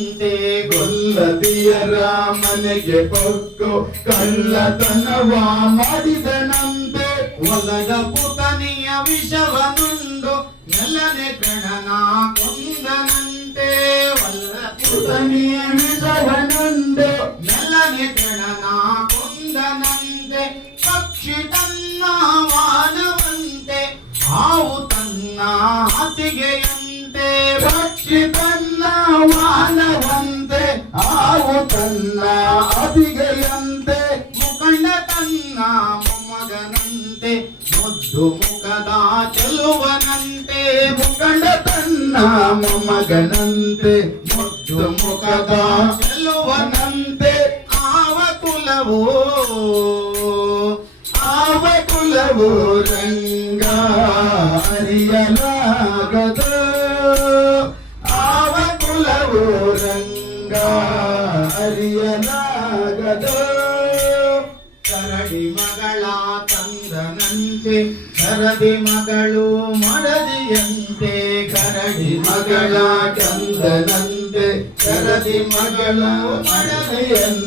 ಮಗನಂತೆ ಗೊಲ್ಲದಿಯರ ಮನೆಗೆ ಹೊಕ್ಕು ಕಳ್ಳತನವ ಮಾಡಿದನಂತೆ ಹೊಲದ ಪುತನಿಯ ವಿಷವನುಂಡು ನೆಲನೆ ಕಣನ ಕೊಂದನಂತೆ ಹೊಲದ ಪುತನಿಯ ವಿಷವನುಂಡು ನೆಲನೆ ಕಣನ ಕೊಂದನಂತೆ ಪಕ್ಷಿ ತನ್ನ ವಾನವಂತೆ ಹಾವು ತನ್ನ ಹಾಸಿಗೆಯಂತೆ ಪಕ್ಷಿ ತನ್ನ ವಾನವಂತೆ ಹಾವು ತನ್ನ ಹಾಸಿಗೆಯಂತೆ ಮುಖಂಡ ತನ್ನ ಮೊಮ್ಮಗನಂತೆ ಮುದ್ದು ಮುಖದ ಚೆಲುವನಂತೆ ಮುಖಂಡ ತನ್ನ ಮೊಮ್ಮಗನಂತೆ ಮುದ್ದು ಮುಖದ ಚೆಲುವನಂತೆ ಆವ ಕುಲವೋ ರಂಗ ಅರಿಯಲಾಗದ ಆವ ಕುಲವು ರಂಗ ಅರಿಯಲಾಗದ ಕರಡಿ ಮಗಳ ತಂದನಂತೆ ಕರಡಿ ಮಗಳು ಮಡದಿಯಂತೆ ಕರಡಿ ಮಗಳ ತಂದನಂತೆ ಕರಡಿ ಮಗಳು ಮಡದಿಯಂತೆ